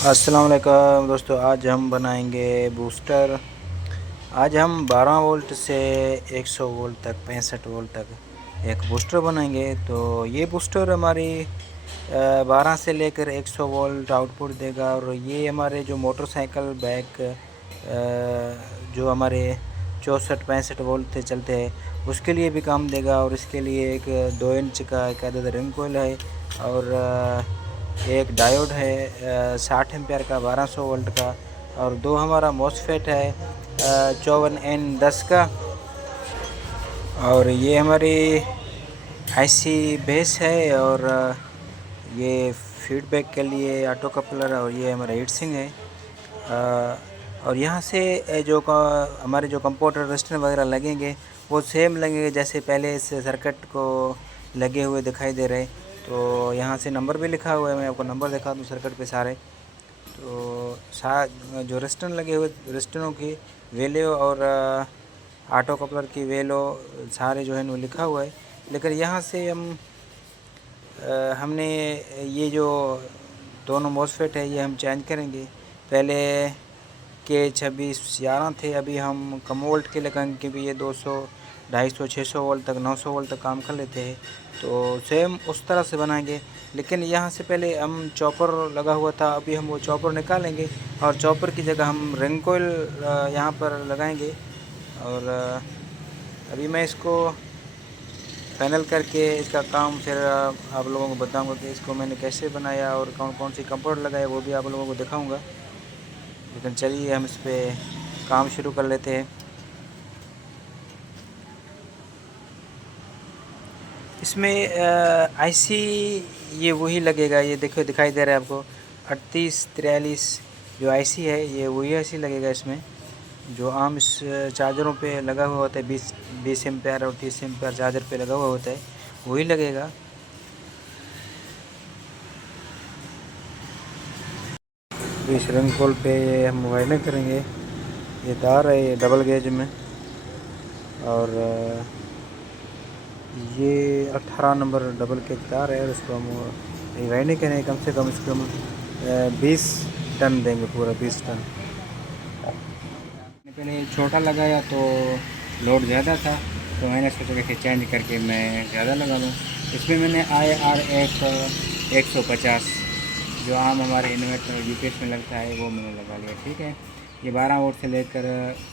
अस्सलाम वालेकुम दोस्तों, आज हम बनाएंगे बूस्टर। आज हम 12 वोल्ट से 100 वोल्ट तक 65 वोल्ट तक एक बूस्टर बनाएंगे। तो ये बूस्टर हमारी 12 से लेकर 100 वोल्ट आउटपुट देगा। और ये हमारे जो मोटरसाइकिल बैक जो हमारे 64-65 वोल्ट से चलते हैं उसके लिए भी काम देगा। और इसके लिए एक 2 इंच का एक अदद रिंग कोयल है और एक डायोड है 60 एम्पियर का 1200 वोल्ट का। और दो हमारा मॉसफेट है 54N10 का। और ये हमारी आईसी बेस है। और ये फीडबैक के लिए ऑटो कपलर है। और ये हमारा हीट सिंक है। और यहाँ से हमारे जो कंप्यूटर रजिस्टर वगैरह लगेंगे वो सेम लगेंगे जैसे पहले इस सर्किट को लगे हुए दिखाई दे रहे। तो यहाँ से नंबर भी लिखा हुआ है, मैं आपको नंबर दिखा दूँ सर्किट पे सारे। तो जो रजिस्टर लगे हुए रजिस्टरों की वैल्यू और ऑटो कपलर की वैल्यू सारे जो है वो लिखा हुआ है। लेकिन यहाँ से हमने ये जो दोनों मॉसफेट है ये हम चेंज करेंगे। पहले के 2611 थे, अभी हम कम वोल्ट के लगाएंगे क्योंकि ये 200 250 600 वोल्ट तक 900 वोल्ट तक काम कर लेते हैं। तो सेम उस तरह से बनाएंगे। लेकिन यहाँ से पहले हम चॉपर लगा हुआ था, अभी हम वो चॉपर निकालेंगे और चॉपर की जगह हम रिंग कोयल यहाँ पर लगाएंगे। और अभी मैं इसको पैनल करके इसका काम फिर आप लोगों को बताऊंगा कि इसको मैंने कैसे बनाया और कौन कौन सी कंपोनेंट लगाए वो भी आप लोगों को दिखाऊंगा। लेकिन चलिए हम इस पर काम शुरू कर लेते हैं। इसमें आईसी ये वही लगेगा, ये देखो दिखाई दे रहा है आपको 3843 जो आईसी है ये वही आईसी लगेगा इसमें, जो आम इस चार्जरों पे लगा हुआ होता है। 20 एम्पेयर और 30 एम्पेयर चार्जर पे लगा हुआ होता है वही लगेगा। इस रंग कोल पे हम वायरिंग करेंगे। ये तार है ये डबल गेज में। और ये 18 नंबर डबल गेज तार है और इसको हम वायरिंग करेंगे। कम से कम इसको हम 20 टन देंगे, पूरा 20 टन। पहले छोटा लगाया तो लोड ज़्यादा था, तो मैंने सोचा कि चेंज करके मैं ज़्यादा लगा दूँ। इसमें मैंने IRF 150 जो आम हमारे इन्वर्टर यूपीएस में लगता है वो मैंने लगा लिया। ठीक है, ये 12 वोल्ट से लेकर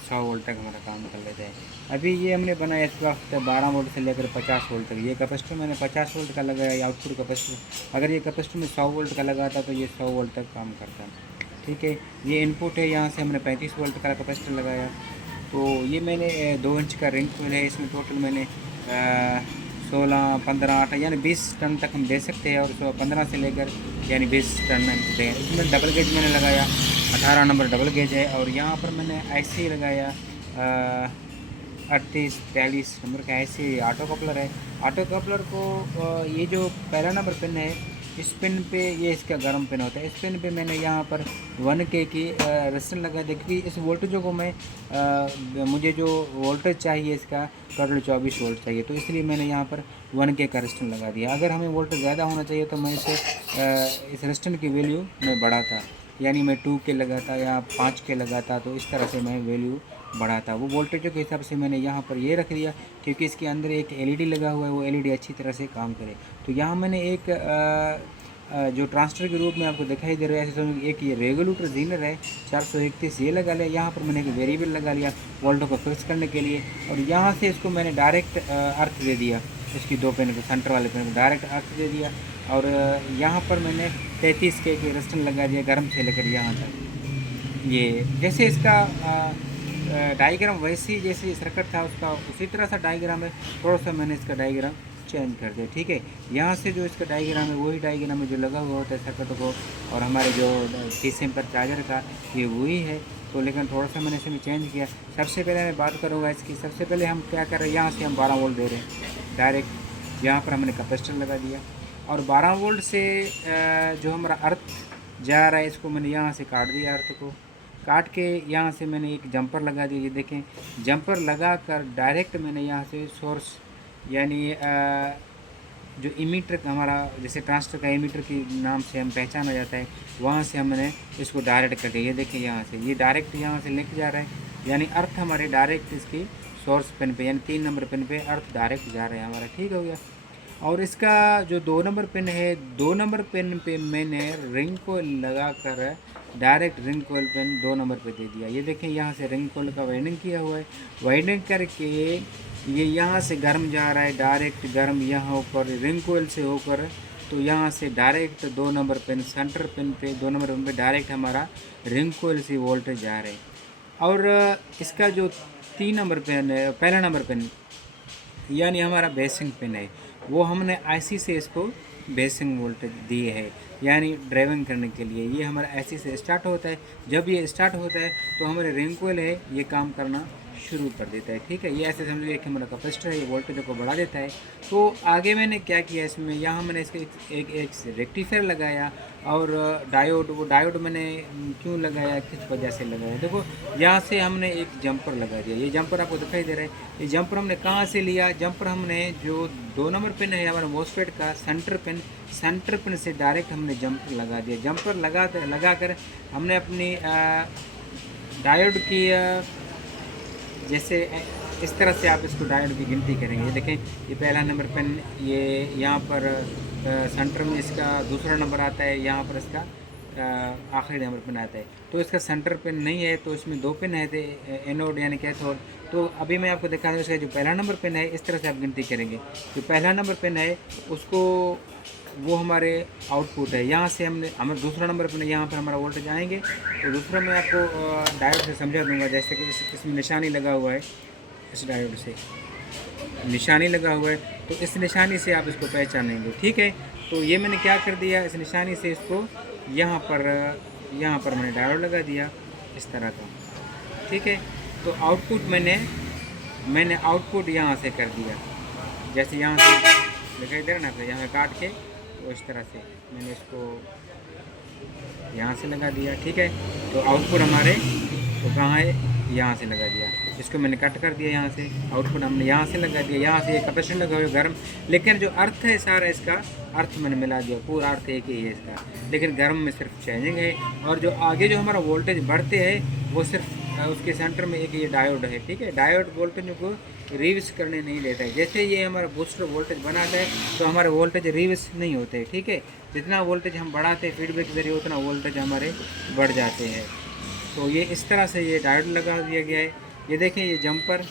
100 वोल्ट तक हमारा काम कर लेता है। अभी ये हमने बनाया इस वक्त 12 वोल्ट से लेकर 50 वोल्ट तक। ये कैपेसिटर मैंने 50 वोल्ट का लगाया, आउटपुट कैपेसिटर। अगर ये कैपेसिटर में 100 वोल्ट का लगाता तो ये 100 वोल्ट तक काम करता। ठीक है, ये इनपुट है, यहाँ से हमने 35 वोल्ट का कैपेसिटर लगाया। तो ये मैंने 2 इंच का रिंग कोयल है। इसमें टोटल मैंने 16 15 18 यानी 20 टन तक हम दे सकते हैं। और 15 से लेकर यानी 20 टन हम दें। इसमें डबल गेज मैंने लगाया, 18 नंबर डबल गेज है। और यहाँ पर मैंने ऐसे लगाया 3843 नंबर का ऐसे ऑटो कपलर है। ऑटो कपलर को ये जो पहला नंबर पिन है इस पिन पे ये इसका गर्म पिन होता है। इस पिन पे मैंने यहाँ पर 1K की रजिस्टर लगा दी क्योंकि इस वोल्टेजों को मैं मुझे जो वोल्टेज चाहिए इसका टोटल 24 वोल्ट चाहिए, तो इसलिए मैंने यहाँ पर 1K का रजिस्टर लगा दिया। अगर हमें वोल्टेज ज़्यादा होना चाहिए तो मैं इस रजिस्टर की वैल्यू मैं बढ़ाता, यानी मैं 2K लगाता या 5K लगाता, तो इस तरह से मैं वैल्यू बढ़ाता। वो वोल्टेजों के हिसाब से मैंने यहाँ पर ये रख दिया क्योंकि इसके अंदर एक LED लगा हुआ है, वो LED अच्छी तरह से काम करे। तो यहाँ मैंने एक जो ट्रांसटर के रूप में आपको दिखाई दे रहा है, समझ एक ये रेगुलेटर जीनर है 431 ये लगा लिया। यहाँ पर मैंने एक वेरिएबल लगा लिया वोल्टों को फिक्स करने के लिए। और यहाँ से इसको मैंने डायरेक्ट अर्थ दे दिया, इसकी 2 पिन को सेंटर वाले पिन को डायरेक्ट अर्थ दे दिया। और यहाँ पर मैंने 33K के रजिस्टर लगा दिया गर्म से लेकर यहाँ तक। ये जैसे इसका डायग्राम वैसे ही जैसे सर्किट था उसका उसी तरह सा डायग्राम है, थोड़ा सा मैंने इसका डायग्राम चेंज कर दिया। ठीक है, यहाँ से जो इसका डायग्राम है वही डायग्राम है जो लगा हुआ होता है सर्किट को। और हमारे जो 30 एम्पीयर चार्जर का ये वही है, तो लेकिन थोड़ा सा मैंने इसमें चेंज किया। सबसे पहले मैं बात करूँगा इसकी। सबसे पहले हम क्या कर रहे हैं, यहाँ से हम 12 वोल्ट दे रहे हैं डायरेक्ट। यहाँ पर हमने कैपेसिटर लगा दिया और 12 वोल्ट से जो हमारा अर्थ जा रहा है इसको मैंने यहाँ से काट दिया। अर्थ को काट के यहाँ से मैंने एक जंपर लगा दिया। ये देखें, जंपर लगा कर डायरेक्ट मैंने यहाँ से सोर्स यानी जो इमीटर हमारा जैसे ट्रांजिस्टर का इमीटर के नाम से हम पहचाना जाता है, वहाँ से हमने इसको डायरेक्ट कर दिया। ये देखिए यहाँ से ये डायरेक्ट यहाँ से लिंक जा रहा है, यानी अर्थ हमारे डायरेक्ट इसकी सोर्स पिन पे यानी 3 नंबर पिन पे अर्थ डायरेक्ट जा रहा है हमारा, ठीक हो गया। और इसका जो 2 नंबर पिन है, 2 नंबर पिन पे मैंने रिंग को लगा कर डायरेक्ट रिंग कोयल पिन 2 नंबर पे दे दिया। ये देखें यहाँ से रिंग कोयल का वाइंडिंग किया हुआ है, वाइंडिंग करके ये यहाँ से गर्म जा रहा है, डायरेक्ट गर्म यहाँ ऊपर रिंग कोयल से होकर, तो यहाँ से direct 2 number pin centre pin पे 2 नंबर पिन पे डायरेक्ट हमारा रिंग कोयल से वोल्टेज जा रहे हैं। और इसका जो 3 नंबर पिन है, पहला नंबर पिन यानी हमारा बेसिंग पिन है, वो हमने आईसी से इसको बेसिंग वोल्टेज दिए है, यानी ड्राइविंग करने के लिए। ये हमारा आईसी से स्टार्ट होता है, जब ये स्टार्ट होता है तो हमारे रिंग कोयल है ये काम करना शुरू कर देता है, ठीक है। ये ऐसे समझिए कि हमारा कैपेसिटर है, ये वोल्टेज को बढ़ा देता है। तो आगे मैंने क्या किया इसमें, यहाँ मैंने इसके एक रेक्टिफायर लगाया और डायोड, वो डायोड मैंने क्यों लगाया, किस वजह से लगाया, देखो यहाँ से हमने एक जंपर लगा दिया। ये जंपर आपको दिखाई दे रहा है, ये जंपर हमने कहाँ से लिया, जंपर हमने जो 2 नंबर पिन है हमारा मोसफेट का सेंटर पिन से डायरेक्ट हमने जंपर लगा दिया। जंपर लगा कर हमने अपनी डायोड की जैसे इस तरह से आप इसको डायोड की गिनती करेंगे। ये देखें ये पहला नंबर पिन, ये यहाँ पर सेंटर में इसका दूसरा नंबर आता है, यहाँ पर इसका आखिरी नंबर पिन आता है। तो इसका सेंटर पिन नहीं है, तो इसमें 2 पिन है थे, एनोड यानी कैथोड। तो अभी मैं आपको दिखा दूँ इसका जो पहला नंबर पिन है, इस तरह से आप गिनती करेंगे। जो पहला नंबर पिन है उसको वो हमारे आउटपुट है, यहाँ से हमारा दूसरा नंबर पिन है, यहाँ पर हमारा वोल्टेज आएंगे। तो दूसरा मैं आपको डायोड से समझा दूँगा, जैसे कि इसमें निशानी लगा हुआ है, इस डायोड से निशानी लगा हुआ है, तो इस निशानी से आप इसको पहचानेंगे, ठीक है। तो ये मैंने क्या कर दिया, इस निशानी से इसको यहाँ पर मैंने डायोड लगा दिया इस तरह का, ठीक है। तो आउटपुट मैंने आउटपुट यहाँ से कर दिया, जैसे यहाँ से दिखाई दे रहा ना, तो यहाँ काट के तो इस तरह से मैंने इसको यहाँ से लगा दिया, ठीक है। तो आउटपुट हमारे तो कहाँ है, यहाँ से लगा दिया, इसको मैंने कट कर दिया, यहाँ से आउटपुट हमने यहाँ से लगा दिया। यहाँ से एक कैपेसिटर लगा हुआ गर्म, लेकिन जो अर्थ है सारा इसका अर्थ मैंने मिला दिया, पूरा अर्थ एक ही है इसका, लेकिन गर्म में सिर्फ चेंजिंग है। और जो आगे जो हमारा वोल्टेज बढ़ते हैं वो सिर्फ उसके सेंटर में एक ये डायोड है, ठीक है। डायोड वोल्टेज को रिवर्स करने नहीं देता है। जैसे ये हमारा बूस्टर वोल्टेज बनाता है तो हमारे वोल्टेज रिवर्स नहीं होते, ठीक है। जितना वोल्टेज हम बढ़ाते हैं फीडबैक के जरिए उतना वोल्टेज हमारे बढ़ जाते हैं। तो ये इस तरह से ये डायोड लगा दिया गया है। ये देखें ये जंपर,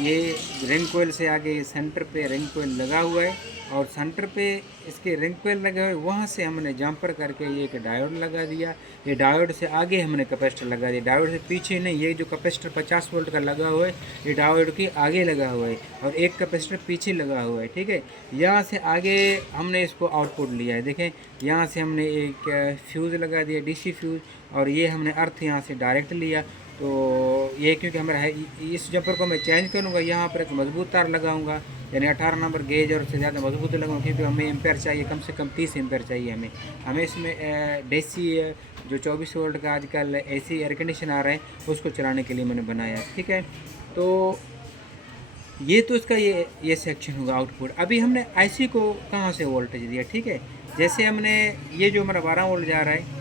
ये रिंग कोयल से आगे ये सेंटर पे रिंग कोयल लगा हुआ है, और सेंटर पे इसके रिंग कोयल लगा हुआ है, वहाँ से हमने जंपर करके ये एक डायोड लगा दिया। ये डायोड से आगे हमने कैपेसिटर लगा दिया, डायोड से पीछे नहीं। ये जो कैपेसिटर 50 वोल्ट का लगा हुआ है ये डायोड के आगे लगा हुआ है, और एक कैपेसिटर पीछे लगा हुआ है, ठीक है। यहाँ से आगे हमने इसको आउटपुट लिया है, देखें यहाँ से हमने एक फ्यूज़ लगा दिया, DC फ्यूज़, और ये हमने अर्थ यहाँ से डायरेक्ट लिया। तो ये क्योंकि हमारा है, इस जंपर को मैं चेंज करूँगा, यहाँ पर एक मजबूत तार लगाऊंगा, यानी 18 नंबर गेज और उससे ज़्यादा मजबूत लगाऊंगा, क्योंकि हमें एम्पेयर चाहिए, कम से कम 30 एम्पेयर चाहिए हमें इसमें DC जो 24 वोल्ट का आजकल AC एयर कंडीशन आ रहा है उसको चलाने के लिए मैंने बनाया, ठीक है। तो ये तो इसका ये सेक्शन होगा आउटपुट। अभी हमने IC को कहाँ से वोल्टेज दिया, ठीक है। जैसे हमने ये जो हमारा 12 वोल्ट जा रहा है,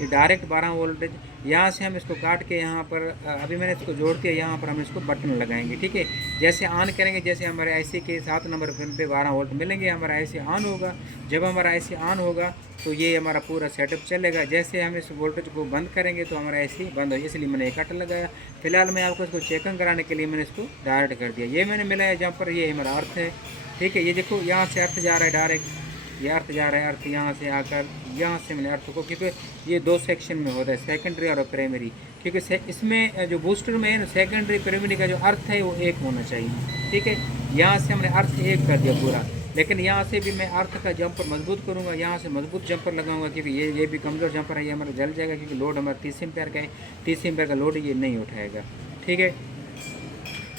ये डायरेक्ट 12 वोल्टेज, यहाँ से हम इसको काट के यहाँ पर अभी मैंने इसको जोड़ के यहाँ पर हम इसको बटन लगाएंगे, ठीक है। जैसे ऑन करेंगे, जैसे हमारे IC के 7 नंबर पिन पे 12 वोल्ट मिलेंगे, हमारा IC ऑन होगा। जब हमारा IC ऑन होगा तो ये हमारा पूरा सेटअप चलेगा। जैसे हम इस वोल्टेज को बंद करेंगे तो हमारा IC बंद हो, इसलिए मैंने एक कट लगाया। फिलहाल मैं आपको इसको चेकिंग कराने के लिए मैंने इसको डायरेक्ट कर दिया। ये मैंने मिलाया जहाँ पर, ये हमारा अर्थ है, ठीक है। ये देखो यहाँ से अर्थ जा रहा है डायरेक्ट, ये अर्थ जा रहा है, अर्थ यहाँ से आकर यहाँ से मैंने अर्थ को, क्योंकि ये 2 सेक्शन में होता है, सेकेंडरी और प्राइमरी, क्योंकि इसमें जो बूस्टर में है ना सेकेंडरी प्राइमरी का जो अर्थ है वो एक होना चाहिए, ठीक है। यहाँ से हमने अर्थ एक कर दिया पूरा, लेकिन यहाँ से भी मैं अर्थ का जंपर मजबूत करूँगा, यहाँ से मजबूत जंपर लगाऊंगा, क्योंकि ये भी कमज़ोर जंपर है, ये हमारा जल जाएगा, क्योंकि लोड हमारा 30 एम्पेयर का है, 30 एम्पेयर का लोड ये नहीं उठाएगा, ठीक है।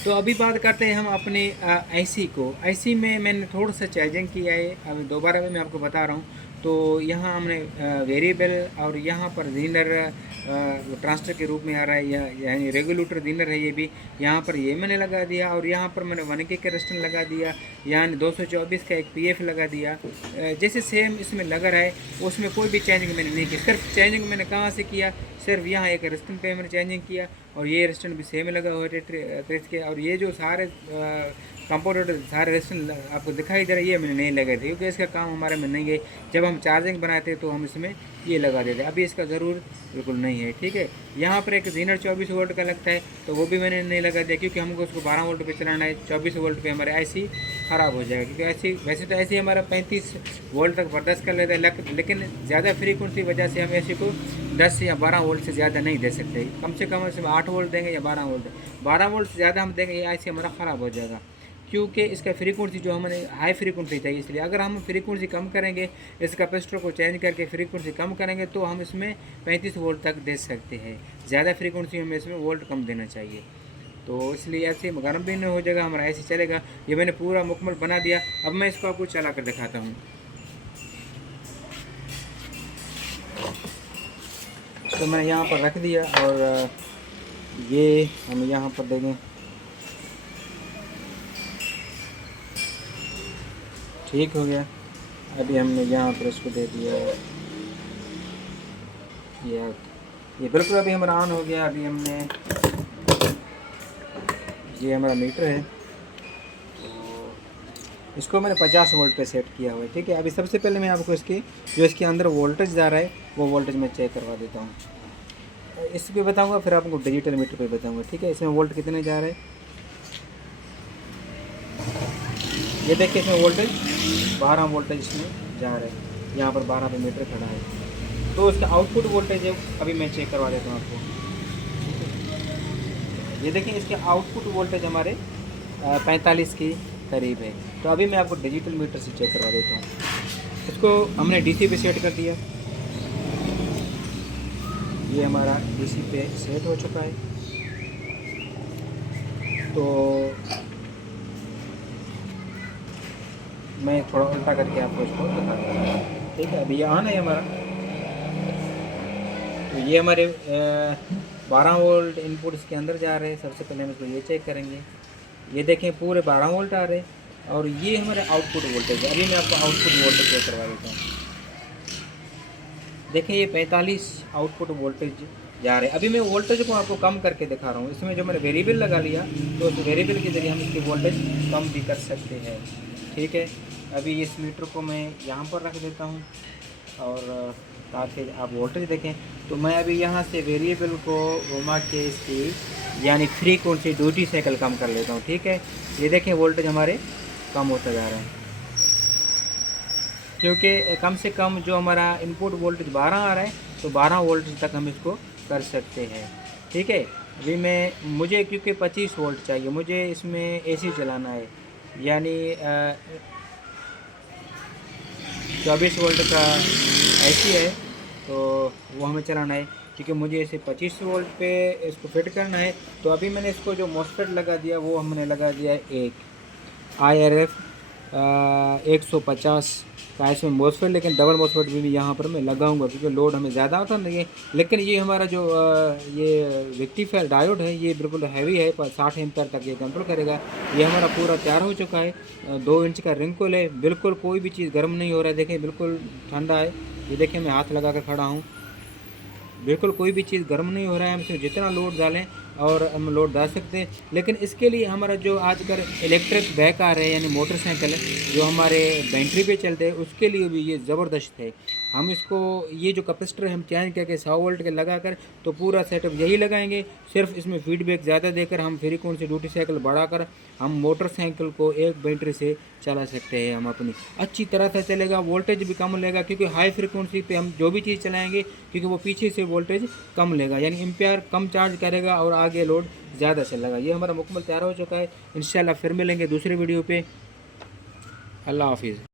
तो अभी बात करते हैं हम अपने IC को। IC में मैंने थोड़ा सा चार्जिंग किया है, अभी दोबारा भी मैं आपको बता रहा हूँ। तो यहाँ हमने वेरिएबल और यहाँ पर जीनर ट्रांसटर के रूप में आ रहा है, यानी रेगुलेटर जीनर है ये भी। यहाँ पर ये मैंने लगा दिया और यहाँ पर मैंने 1K का रस्टन लगा दिया, यानी 224 का एक PF लगा दिया। जैसे सेम इसमें लगा रहा है, उसमें कोई भी चेंजिंग मैंने नहीं की। सिर्फ चेंजिंग मैंने कहाँ से किया, सिर्फ यहाँ एक रस्टन पे मैंने चेंजिंग किया और ये रस्टन भी सेम लगा हुआ है ट्रेस के। और ये जो सारे कंपोनेंट सारे रेस्टन आपको दिखाई दे रहा है, ये मैंने नहीं लगा थे क्योंकि इसका काम हमारे में नहीं है। जब हम चार्जिंग बनाते तो हम इसमें ये लगा देते, अभी इसका ज़रूर बिल्कुल नहीं है। ठीक है, यहाँ पर एक जीनर 24 वोल्ट का लगता है, तो वो भी मैंने नहीं लगा दिया क्योंकि हमको उसको 12 वोल्ट पे चलाना है। 24 वोल्ट पे हमारे IC ख़राब हो जाएगा, क्योंकि ऐसी वैसे तो ऐसे हमारा 35 वोल्ट तक बर्दाश्त कर लेता है, लेकिन ज़्यादा फ्रीक्वेंसी वजह से हम ऐसे को 10 या 12 वोल्ट से ज़्यादा नहीं दे सकते। कम से कम इसमें 8 वोल्ट देंगे या 12 वोल्ट। 12 वोल्ट से ज़्यादा हम देंगे, ये IC हमारा ख़राब हो जाएगा, क्योंकि इसका फ्रीक्वेंसी जो हमें हाई फ्रीक्वेंसी चाहिए। इसलिए अगर हम फ्रीक्वेंसी कम करेंगे, इस कैपेसिटर को चेंज करके फ्रीक्वेंसी कम करेंगे, तो हम इसमें 35 वोल्ट तक दे सकते हैं। ज़्यादा फ्रीक्वेंसी हमें इसमें वोल्ट कम देना चाहिए, तो इसलिए ऐसे गर्म भी नहीं हो जाएगा, हमारा ऐसे चलेगा। ये मैंने पूरा मुकम्मल बना दिया। अब मैं इसको आपको चला कर दिखाता हूँ। तो मैं यहाँ पर रख दिया और ये हम यहाँ पर देंगे, ठीक हो गया। अभी हमने यहाँ पर इसको दे दिया, ये बिल्कुल अभी हमारा ऑन हो गया। अभी हमने, ये हमारा मीटर है, तो इसको मैंने 50 वोल्ट पे सेट किया हुआ है। ठीक है, अभी सबसे पहले मैं आपको इसके अंदर वोल्टेज जा रहा है वो वोल्टेज मैं चेक करवा देता हूँ। इस पर बताऊँगा, फिर आपको डिजिटल मीटर पे बताऊँगा। ठीक है, इसमें वोल्ट कितने जा रहे हैं, ये देखिए इसमें वोल्टेज 12 वोल्टेज इसमें जा रहा है। यहाँ पर 12 पे मीटर खड़ा है, तो इसका आउटपुट वोल्टेज है, अभी मैं चेक करवा देता हूँ आपको। ये देखिए इसके आउटपुट वोल्टेज हमारे 45 के करीब है। तो अभी मैं आपको डिजिटल मीटर से चेक करवा देता हूँ। इसको हमने DC पे सेट कर दिया, ये हमारा DC पे सेट हो चुका है। तो मैं थोड़ा उल्टा करके आपको इसको दिखाता हूँ। ठीक है, अभी ये ऑन है हमारा। तो ये हमारे 12 वोल्ट इनपुट इसके अंदर जा रहे हैं। सबसे पहले हम इसको ये चेक करेंगे, ये देखें पूरे 12 वोल्ट आ रहे हैं और ये हमारे आउटपुट वोल्टेज है। अभी मैं आपको आउटपुट वोल्टेज चेक करवा देता हूँ। देखें ये 45 आउटपुट वोल्टेज जा रहे हैं। अभी मैं वोल्टेज को आपको कम करके दिखा रहा हूँ। इसमें जो मैंने वेरिएबल लगा लिया, तो उस वेरिएबल के ज़रिए हम इसकी वोल्टेज कम भी कर सकते हैं। ठीक है, अभी इस मीटर को मैं यहाँ पर रख देता हूँ और ताकि आप वोल्टेज देखें। तो मैं अभी यहाँ से वेरिएबल को घुमा के इसकी यानी फ्रीक्वेंसी ड्यूटी साइकिल कम कर लेता हूँ। ठीक है, ये देखें वोल्टेज हमारे कम होता जा रहा है, क्योंकि कम से कम जो हमारा इनपुट वोल्टेज 12 आ रहा है, तो 12 वोल्टेज तक हम इसको कर सकते हैं। ठीक है, अभी मुझे क्योंकि 25 वोल्ट चाहिए, मुझे इसमें AC चलाना है, यानी 24 वोल्ट का AC है, तो वो हमें चलाना है, क्योंकि मुझे इसे 25 वोल्ट पे इसको फिट करना है। तो अभी मैंने इसको जो मॉसफेट लगा दिया, वो हमने लगा दिया एक IRF 150 का इसमें मॉसफेट, लेकिन डबल मॉसफेट भी यहाँ पर मैं लगाऊंगा क्योंकि लोड हमें ज़्यादा होता नहीं है। लेकिन ये हमारा जो ये रेक्टिफायर डायोड है, ये बिल्कुल हैवी है, 60 एम्पीयर तक ये कंट्रोल करेगा। ये हमारा पूरा तैयार हो चुका है। 2 इंच का रिंकुल है, बिल्कुल कोई भी चीज़ गर्म नहीं हो रहा है। देखें बिल्कुल ठंडा है, ये देखें मैं हाथ लगा कर खड़ा हूँ, बिल्कुल कोई भी चीज़ गर्म नहीं हो रहा है। हम इसमें जितना लोड डालें और हम लोड डाल सकते हैं। लेकिन इसके लिए हमारा जो आजकल इलेक्ट्रिक बाइक आ रहे हैं, यानी मोटरसाइकिल जो हमारे बैटरी पे चलते हैं, उसके लिए भी ये ज़बरदस्त है। हम इसको ये जो कैपेसिटर हम चेंज करके 100 वोल्ट के लगा कर, तो पूरा सेटअप यही लगाएंगे। सिर्फ इसमें फीडबैक ज़्यादा देकर हम फ्रीक्वेंसी ड्यूटी साइकिल बढ़ाकर हम मोटरसाइकिल को एक बैटरी से चला सकते हैं। हम अपनी अच्छी तरह से चलेगा, वोल्टेज भी कम लेगा, क्योंकि हाई फ्रीक्वेंसी पे हम जो भी चीज़ चलाएंगे, क्योंकि वो पीछे से वोल्टेज कम लेगा, यानी एम्पियर कम चार्ज करेगा और आगे लोड ज़्यादा चलेगा। ये हमारा मुकम्मल तैयार हो चुका है। इंशाल्लाह फिर मिलेंगे दूसरे वीडियो पे। अल्लाह हाफिज़।